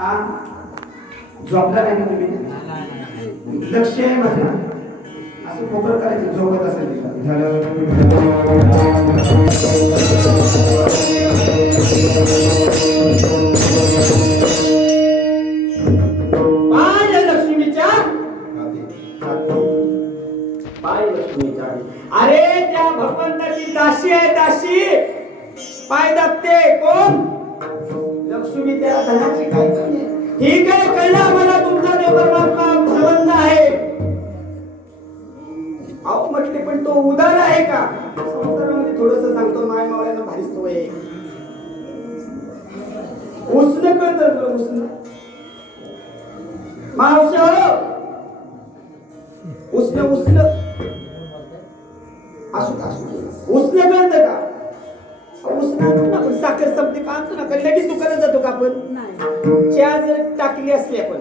आ झोपला नाही तुम्ही लक्ष आहे माझं असं खोबरं करायचं झोपत असेल अरे त्या भगवंताची दासी आहे दासी पाय दाबते कोण लक्ष्मी त्याला धनाची काय कमी ठीक आहे कळलं मला तुमचा देव परमात्मा भगवंत आहे अहो म्हटले पण तो उदार आहे का संसारामध्ये थोडस सांगतो माय मावळ्यांना भारी सवय आहे उष्ण कळत उष्ण मावशा उष्ण उष्ण असू उष्ण कळत का उष्ण आपण साखर संपते का आणतो ना लगेच दुकानात जातो का आपण चहा जर टाकली असली आपण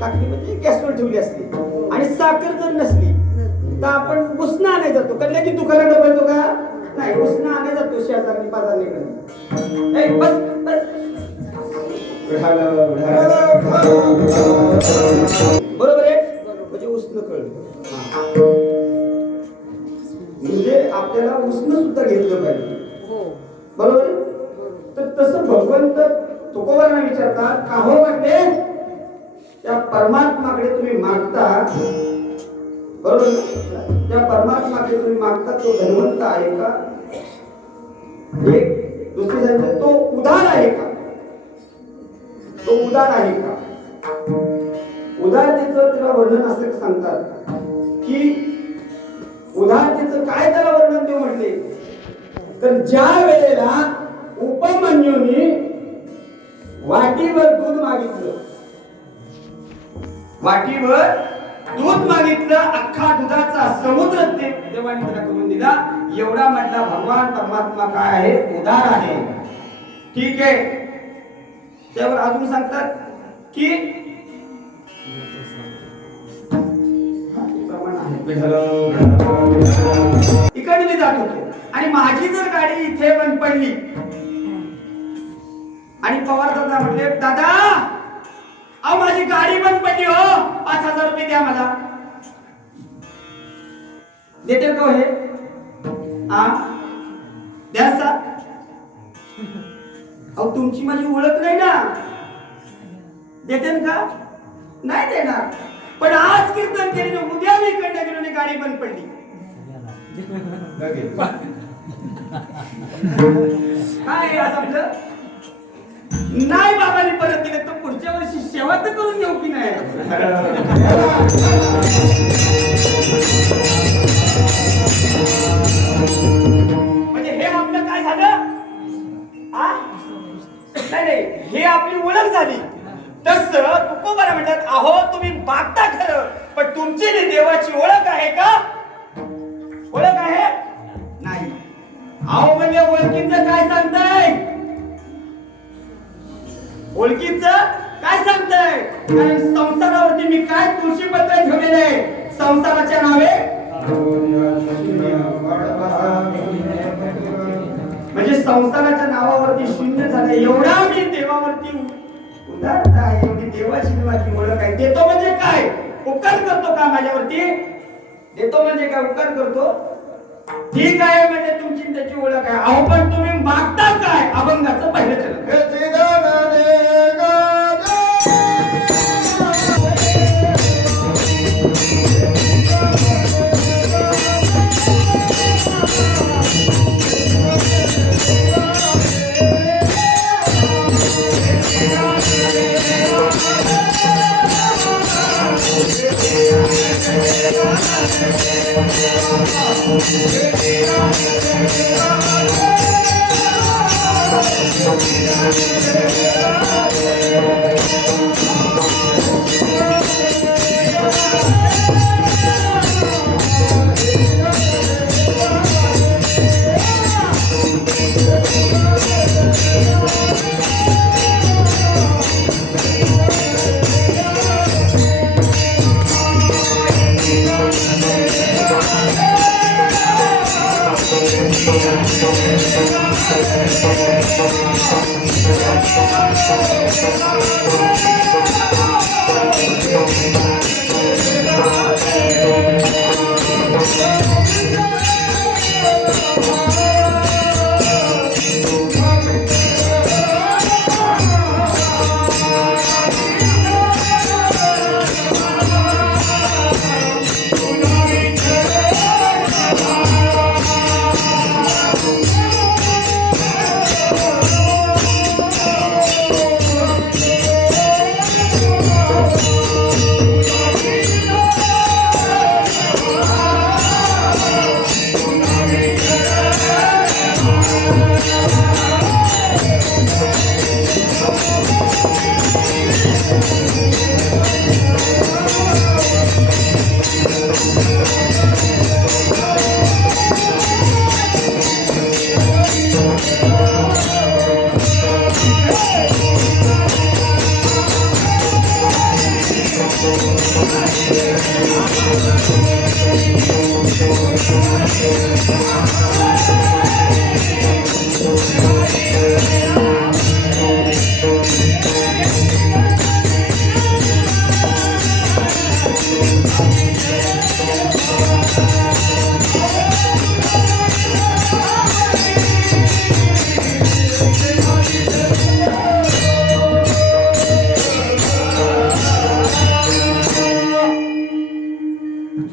टाकली म्हणजे गॅसवर ठेवली असली आणि साखर जर नसली तर आपण उष्ण आणायला जातो का लगेच दुकानात बोलतो का नाही उष्ण आणायला जातो शेजारनी बाजारनीकडे बस बरोबर आहे म्हणजे उष्ण कळलं म्हणजे आपल्याला उष्ण सुद्धा घेतलं पाहिजे बरोबर तर तसं भगवंत तुकोबांना विचारतात का हो वाटले त्या परमात्माकडे तुम्ही मागता बरोबर त्या परमात्माकडे तुम्ही मागता तो धन्वंत आहे का एक दुसरी सांगते तो उदार आहे का तो उदार आहे का उदारतेचं तिला वर्णन असं सांगतात की उदारतेचं काय त्याला वर्णन देऊ म्हटले तर ज्या वेळेला उपमन्यूने वाटीवर दूध मागितलं अख्खा दुधाचा समुद्र देवाने त्याला करून दिला एवढा म्हटला भगवान परमात्मा काय आहे उदार आहे ठीक आहे त्यावर अजून सांगतात की इकडे मी जात होतो आणि माझी जर गाडी इथे बंद पडली आणि पवार दादा म्हटले दादा अहो माझी गाडी बंद पडली हो 5,000 रुपये द्या मला देते का हे द्या सा अहो तुमची माझी ओळख नाही ना देते का नाही देणार पण आज कीर्तन केले उद्या मी इकडनं गेलो गाडी बंद पडली काय आज आपलं नाही बाबांनी परत दिले तर पुढच्या वर्षी सेवा तर करून घेऊ की नाही म्हणजे हे आपलं काय झालं नाही हे आपली ओळख झाली तसं तुकोबाला म्हणतात अहो तुम्ही मागता खरं पण तुमची देवाची ओळख आहे का ओळख आहे नाही अहो म्हणजे ओळखीचं काय सांगताय ओळखीचं काय सांगताय कारण संसारावरती मी काय तुळशी पत्र ठेवलेलं आहे संसाराच्या नावे म्हणजे संसाराच्या नावावरती शून्य झालं एवढा मी देवावरती उदारता आहे एवढी देवाची माझी ओळख आहे देतो म्हणजे काय उपकार करतो का माझ्यावरती देतो म्हणजे काय उपकार करतो ठीक आहे म्हणजे तुमची त्याची ओळख आहे अहो पण तुम्ही मागता काय अभंगाचं पहिलं चरण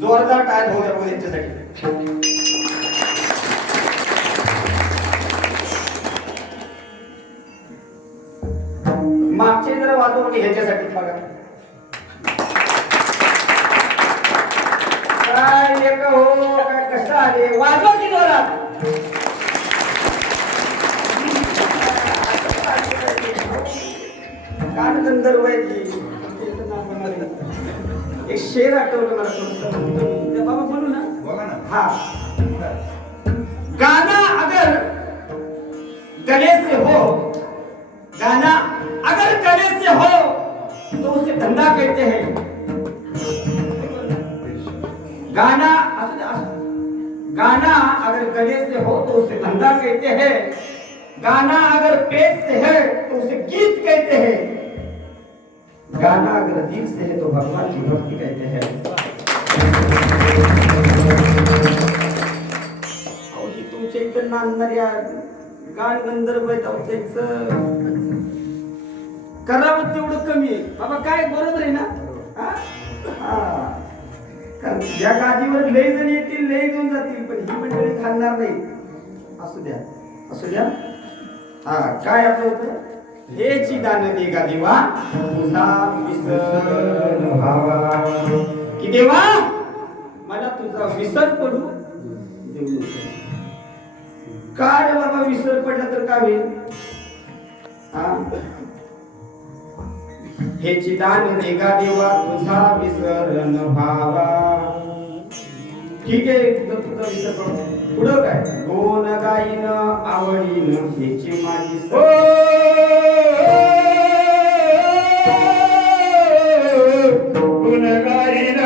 जोरदार टायर होऊ द्या बघा यांच्यासाठी. मागचे जरा वाजव म्हणजे ह्याच्यासाठी बघा. काय एक हो काय कसं आले वाजवा की जोरात. कान गंधर्व आहे ती. एक शेर आठवलं मला थोडं बाबा म्हणू ना. बघा ना. हाँ गाना अगर गले से हो, गाना अगर गले से हो तो उसे धंधा कहते हैं. गाना गाना अगर गले से हो तो उसे धंधा कहते हैं. गाना अगर पेट से है तो उसे गीत कहते हैं. गाना अगर दिल से है तो भगवान की भक्ति कहते हैं. अवधी तुमच्या इथं नांदणाऱ्या गान गंधर्व आहेत अहो त्यांचं करावं तेवढं कमी आहे बाबा. काय बरोबर आहे ना. हा? हा. कारण ज्या गादीवर लय जण येतील लय घेऊन जातील पण ही मंडळी घालणार नाही. असू द्या असू द्या. हा काय आपलं होतं हेची दान दे गा देवा तुझा विसर व्हावा की देवा मला तुझा विसर पडू देऊ नको. का रे बाबा विसर पडला तर काय होईल. हेची दान दे गा देवा तुझा विसर न व्हावा. ठीक आहे तुझा विसर पडू. पुढं काय गोन गाईन आवडीन हेची माझी गुण गाईन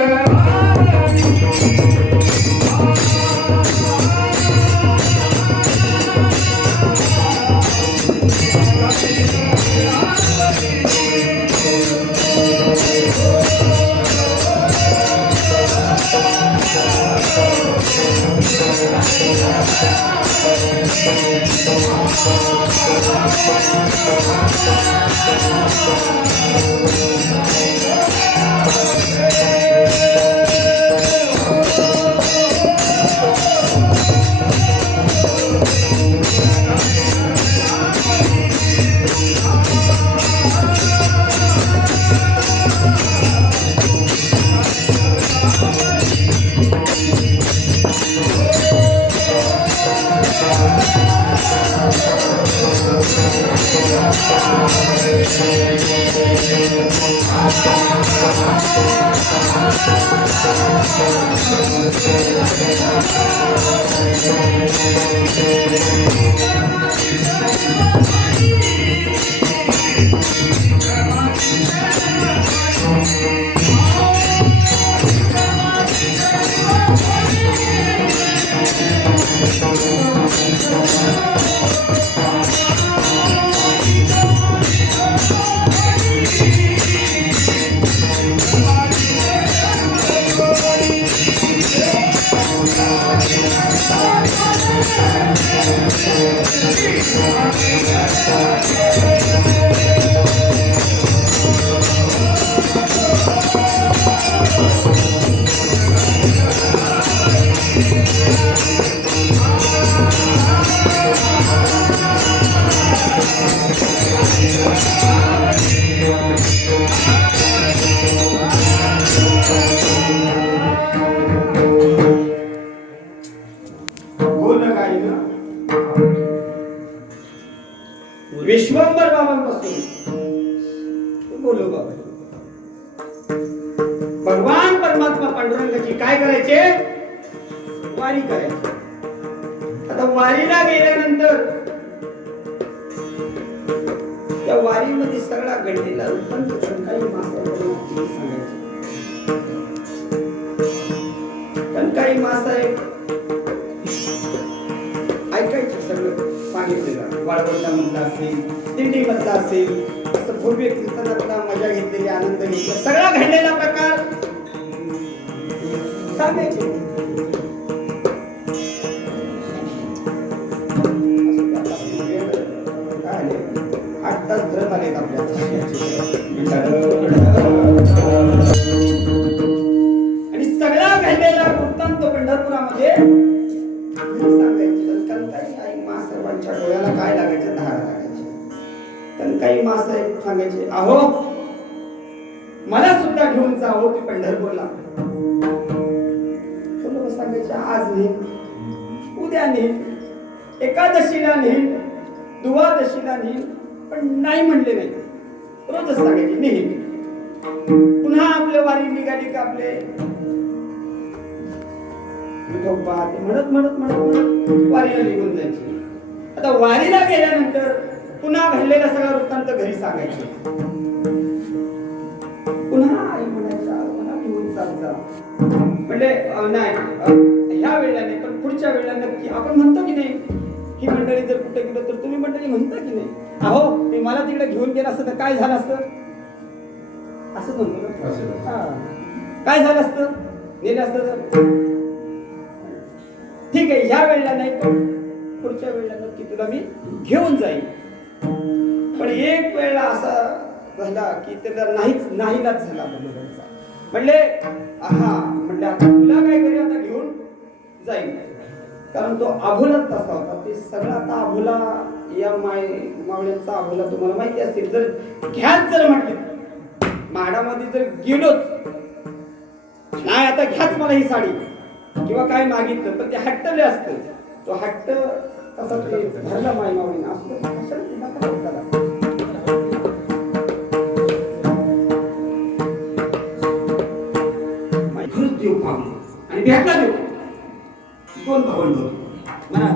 बोलू बाबा. भगवान परमात्मा पांडुरंगाची काय करायचे? वारी करायची. आता वारीला गेल्यानंतर त्या वारीमध्ये सगळा घडलेला काही काही मासा ऐकायचं सगळं सांगितलेलं. वाळवंटा मधला असेल, दिंडी मधला असेल, असं भव्य कीर्तनातला मजा घेतलेली, आनंद घेतला, सगळा घडलेला प्रकार सांगायचे. 8 तास धरत आले आणि सगळा घडलेला वृत्तांत पंढरपुरामध्ये सांगायचे. काही मास सर्वांच्या डोळ्याला काय लागायचे? धारा लागायचे. तर काही मास सांगायचे, अहो मला सुद्धा घेऊन जावं की पंढरपूरला. सांगायचे, आज नाही, उद्या नाही, एकादशीला नाही, द्वादशीला नाही, पण नाही म्हणले नाही. रोजच सांगायचे नेहमी. पुन्हा आपल्या वारी निघाली का आपले म्हणत म्हणत म्हणत वारीला निघून जायचे. आता वारीला गेल्यानंतर पुन्हा घडलेला सगळा वृत्तांत घरी सांगायचे. पुन्हा आई म्हणायच्या, मला घेऊन चालता म्हणजे नाही ह्या वेळेला नाही, पण पुढच्या वेळेला नक्की. आपण म्हणतो की नाही, ही मंडळी जर कुठे गेलो तर तुम्ही मंडळी म्हणता की नाही, अहो ते मला तिकडे घेऊन गेला असतं तर काय झालं असतं, असं म्हणतो ना. काय झालं असतं, गेलं असतं. ठीक आहे, ह्या वेळेला नाही, पण पुढच्या वेळेला नक्की तुला मी घेऊन जाईन. पण एक वेळेला असा झाला की त्याला नाहीलाच झाला बरोबरचा. म्हणले म्हणले आता तुला काय करेल, आता घेऊन जाईल. कारण तो अभुलाच तसा होता. ते सगळं आता अभुला या मावळ्यांचा अभुला तुम्हाला माहिती असेल. जर घ्याच जर म्हटले म्हाडामध्ये जर गेलोच नाही, आता घ्याच मला ही साडी किंवा काय मागितलं, पण ते हट्टले असतं. तो हट्ट तसा धरला मावळीने असतो. देव पाहून आणि भेटला देऊ. 2 भावंड होते मला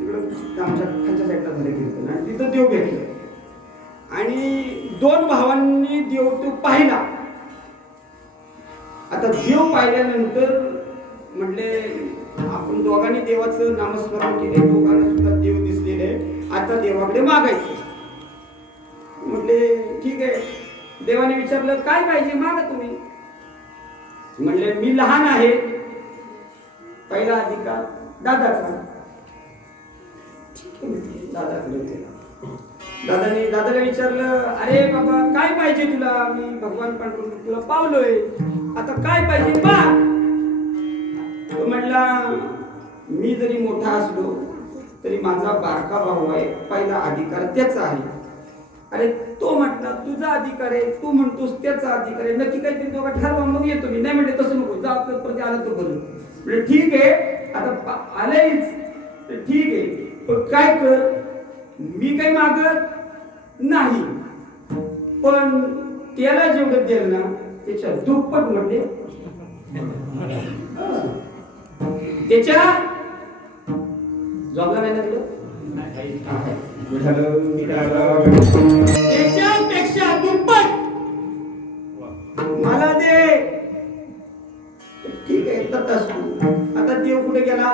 तिकडं आमच्या खालच्या साईडला झाले कीर्तन, आणि तिथं देव भेटले. आणि 2 भावांनी देव तो पाहिला. आता देव पाहिल्यानंतर म्हटले, आपण दोघांनी देवाचं नामस्मरण केले, दोघांना सुद्धा देव दिसलेले, आता देवाकडे मागायचं. म्हटले ठीक आहे. देवाने विचारलं काय पाहिजे, मागा तुम्ही. म्हणले मी लहान आहे, पहिला अधिकार दादाचा. दादाकडे गेला. दादाला विचारलं, अरे बाबा काय पाहिजे तुला, मी भगवान पांडुरंग तुला पावलोय, आता काय पाहिजे माग. तो म्हणला, मी जरी मोठा असलो तरी माझा बारका भाऊ आहे, पहिला अधिकार त्याचा आहे. अरे तो म्हटला तुझा अधिकार आहे, तू म्हणतोस त्याचा अधिकार आहे, नक्की काहीतरी दोघा ठरवा, मग येतो मी. नाही म्हणते तसं नको, जा आपलं प्रति आला तो बोलू. म्हणजे ठीक आहे, आता आलंयच तर ठीक आहे, पण काय कर, मी काही मागत नाही, पण त्याला जेवढं देईल ना त्याच्या दुप्पट म्हणजे त्याच्या जॉबला नाही ना तिकडं त्याच्यापेक्षा दुप्पट मला दे. ठीक आहे, आता देव कुठे गेला,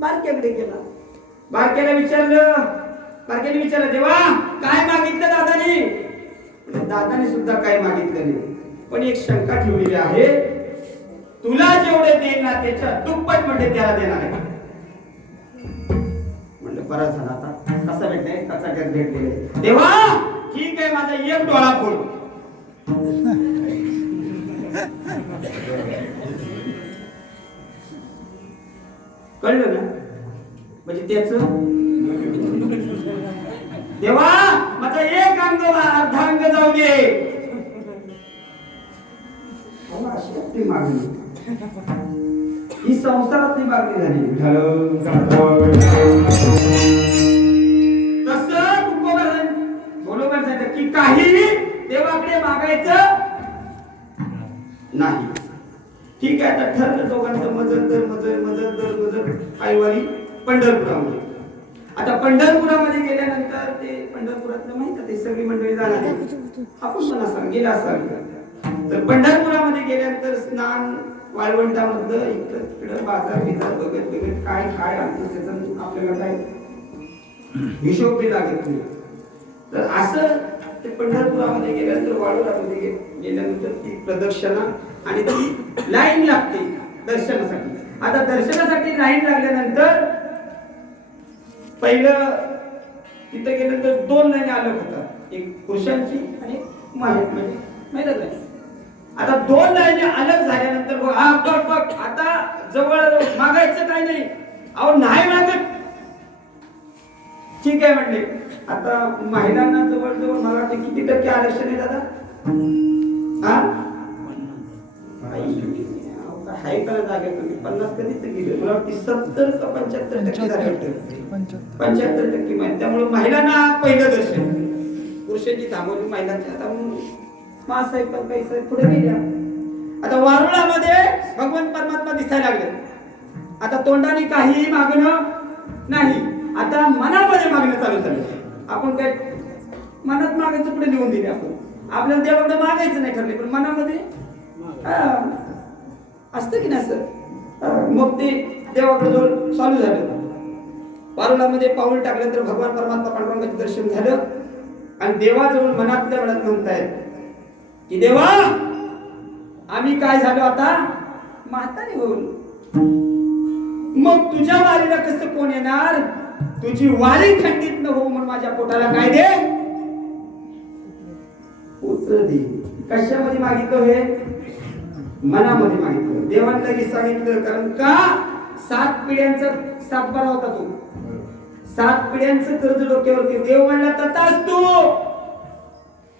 बारक्याकडे गेला. बारक्याने विचारलं देवा काय मागितलं दादानी. दादाने सुद्धा काय मागितलं नाही, पण एक शंका ठेवलेली आहे, तुला जेवढे देईल ना त्याच्या दुप्पट म्हणजे त्याला देणार आहे. म्हणलं बरं झालं, आता कसा भेटलाय, कसा भेटलेला देवा. ठीक आहे, माझा एक डोळा फोड. कळलं ना, म्हणजे त्याच देवा माझा एक अंग अर्धा अंग जाऊ दे. अशी आपली मागणी, ही संसारातली मागणी झाली. तसं बरोबर सांगितलं की काही देवाकडे मागायचं नाही. ठीक आहे, आता ठरलं दोघांचं मजल आईवारी पंढरपुरामध्ये. आता पंढरपुरामध्ये गेल्यानंतर ते पंढरपुरातलं माहिती ते सगळी मंडळी जाणार आपण पण असाल गेला असाल तर पंढरपुरामध्ये गेल्यानंतर स्नान वाळवंटामधलं इकडं बाजार बिजार बघत काय काय आणतो त्याचा आपल्याला काय हिशोब बी लागत नाही. तर असं ते पंढरपुरामध्ये गेल्यानंतर वाळूरामध्ये गेल्यानंतर ती प्रदक्षिणा आणि ती लाईन लागते दर्शनासाठी. आता दर्शनासाठी लाईन लागल्यानंतर पहिलं तिथे गेल्यानंतर 2 लाईन अलग होतात, एक पुरुषांची आणि एक महिलांची. आता 2 लाईनी अलग झाल्यानंतर बघ आता जवळ मागायचं काय नाही, अहो नाही मागत. ठीक आहे म्हणले. आता महिलांना जवळजवळ मला वाटतं किती टक्के आरक्षण आहे दादा? हाय का जागे तुम्ही 50 कधीच गेले, मला वाटतं 70 का 75% झाले वाटतं. 75% माहिती. त्यामुळे महिलांना पहिलं दर्शन, पुरुषांची थांबवली महिलांची. आता मासाहेब पण काही साहेब पुढे गेल्या. आता वारुळामध्ये भगवान परमात्मा दिसायला लागले. आता तोंडाने काही मागणं नाही, आता मनामध्ये मागणं चालू झालं. आपण काय मनात मागायचं पुढे लिहून दिले, आपण आपल्याला देवाकडे मागायचं नाही ठरले, पण मनामध्ये असतं की नाही सर. मग ते देवाकडे जवळ चालू झालं. वारुळामध्ये पाऊल टाकल्यानंतर भगवान परमात्मा पांडुरंगाचे दर्शन झालं आणि देवाजवळ मनातल्या मनात म्हणतायत की देवा आम्ही काय झालो आता म्हातारे होईल, मग तुझ्या वारीला कसं कोण येणार? तुझी वारी खंडित न हो म्हणून माझ्या पोटाला काय दे? पुत्र दे. कशामध्ये मागितलं? हे मनामध्ये मागितलं. देवाने लगेच सांगितलं, कारण का 7 पिढ्यांचा सातबारा होता तो. 7 पिढ्यांचं कर्ज डोक्यावरती. देव म्हणला तथाच तू.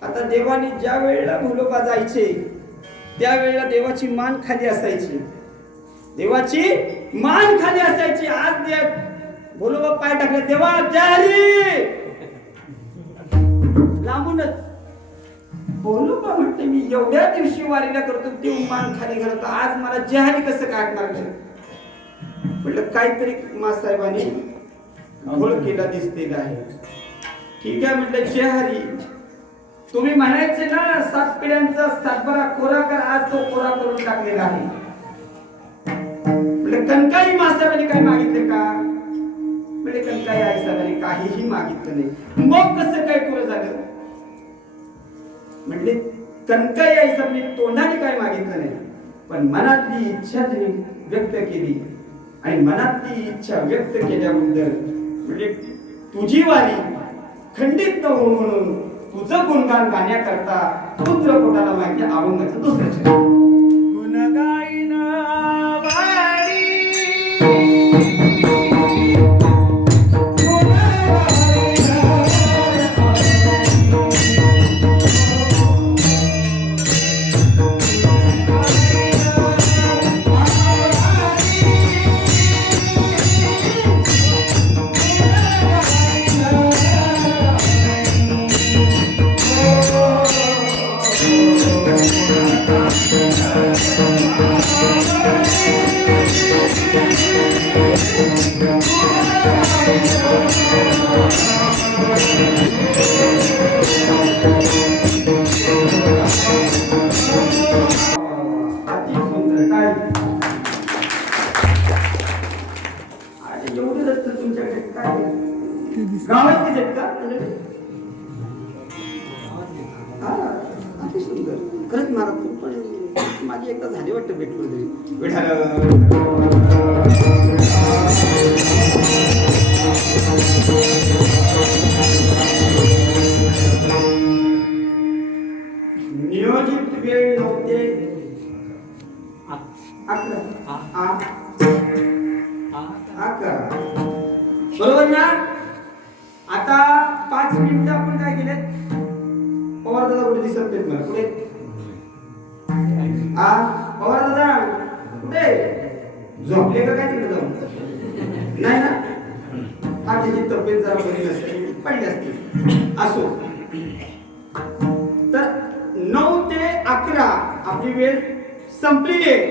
आता देवाने ज्या वेळेला भोलोबा जायचे त्यावेळेला देवाची मान खाली असायची, देवाची मान खाली असायची. आज भोलोबा पाय टाकले, देवा जारी लांबूनच. भोलोबा म्हणते मी एवढ्या दिवशी वारीला करतो ते मान खाली घालतो, आज मला जहारी कसं काढणार नाही? म्हटलं काहीतरी मासाहेबांनी घोळ केला दिसतेला आहे. ठीक आहे म्हटलं जहारी तुम्ही म्हणायचे ना 7 पिढ्यांचा सातबारा कोरा कर, आज तो कोरा करून टाकलेला आहे. म्हटलं कणकाई मासाहेबांनी काय मागितले का? म्हणजे कणकाई आई साहेबांनी काहीही मागितलं नाही. मग कसं काय कोरं झालं? म्हटले कणकाई आई साहेबांनी तोंडाने काय मागितलं नाही, पण मनातली इच्छा त्यांनी व्यक्त केली आणि मनातली इच्छा व्यक्त केल्याबद्दल म्हणजे तुझी वारी खंडित न हो म्हणून तुझं गुणगान गाण्याकरता पुत्र पोटाला माहिती अभंगाचं दुसरं चरण. खरंच महाराज पण माझी एकदा झाली वाटतं भेट नियोजित वेळ नव्हते 11 बरोबर ना. आता 5 मिनिटं आपण काय केले? पवार दादा कुठे दिसत नाहीत मला. कुठे पवार दादा कुठे? झोपले का काय तिकडे जाऊन? नाही ना, त्याची तब्येत जरा बरी नसते, पडली असते. असो तर 15 आपली वेळ संपलेली आहे.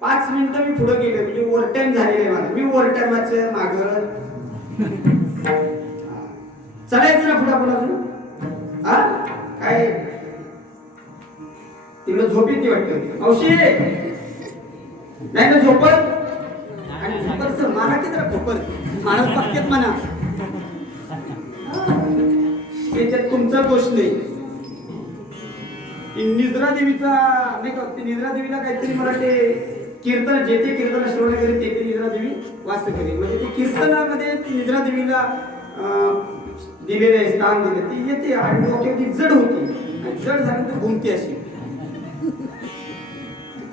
5 मिनिटं मी पुढे गेलो म्हणजे ओव्हर टाइम झालेले आहे माझं. मी ओव्हर टाइमचं माग चलायचं ना पुढे अजून. हा काय तिला झोप येते वाटतं. औषधी नाही ना झोपत आणि झोपत मारा की जरा खोपर मारत बघतेत म्हणा. त्याच्यात तुमचा दोष नाही. निद्रा देवीचा नाही का, निद्रा देवीला काहीतरी मला ते कीर्तन जे ते कीर्तन श्रवण करेल ते निद्रा देवी वाचते करेल. म्हणजे ते कीर्तनामध्ये निद्रा देवीला दिलेले स्थान दिले ती येते आणि डोक्यात ती जड होती आणि जड झाल्यानंतर घुमते अशी.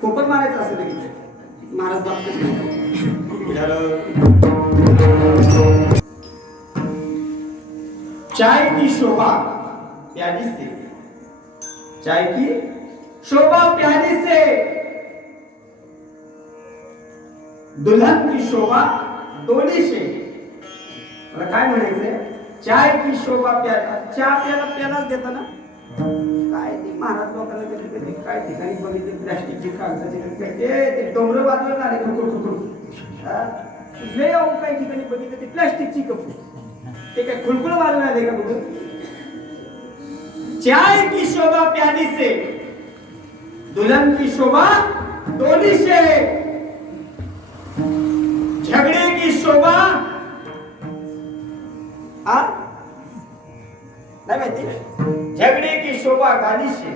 खोपर मारायचं असं नाही महाराज बाबतीत चाय की शोभा प्याली से, चाय की शोभा प्याली से, दुल्हन की शोभा डोली से. मला काय म्हणायचंय, चाय की शोभा प्याला, चहा प्याला प्यालाच देता ना काय ते महाराज लोकांना कधी कधी काय ठिकाणी बघितले प्लॅस्टिकची कागदाची ते डोंगर बाजूला आले लय काही ठिकाणी बघितले ते प्लॅस्टिकची कप ते काय खुळखुळ बाजूला आले का बघून. चाय की शोभा प्याली से, दुल्हन की शोभा डोली से, झगड़े की शोभा नाही माहिती, झगड़े की शोभा गाली से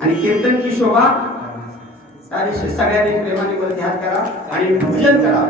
आणि कीर्तन की शोभा गाली से. सगळ्यांनी प्रेमाने वरती हात करा आणि भजन करा.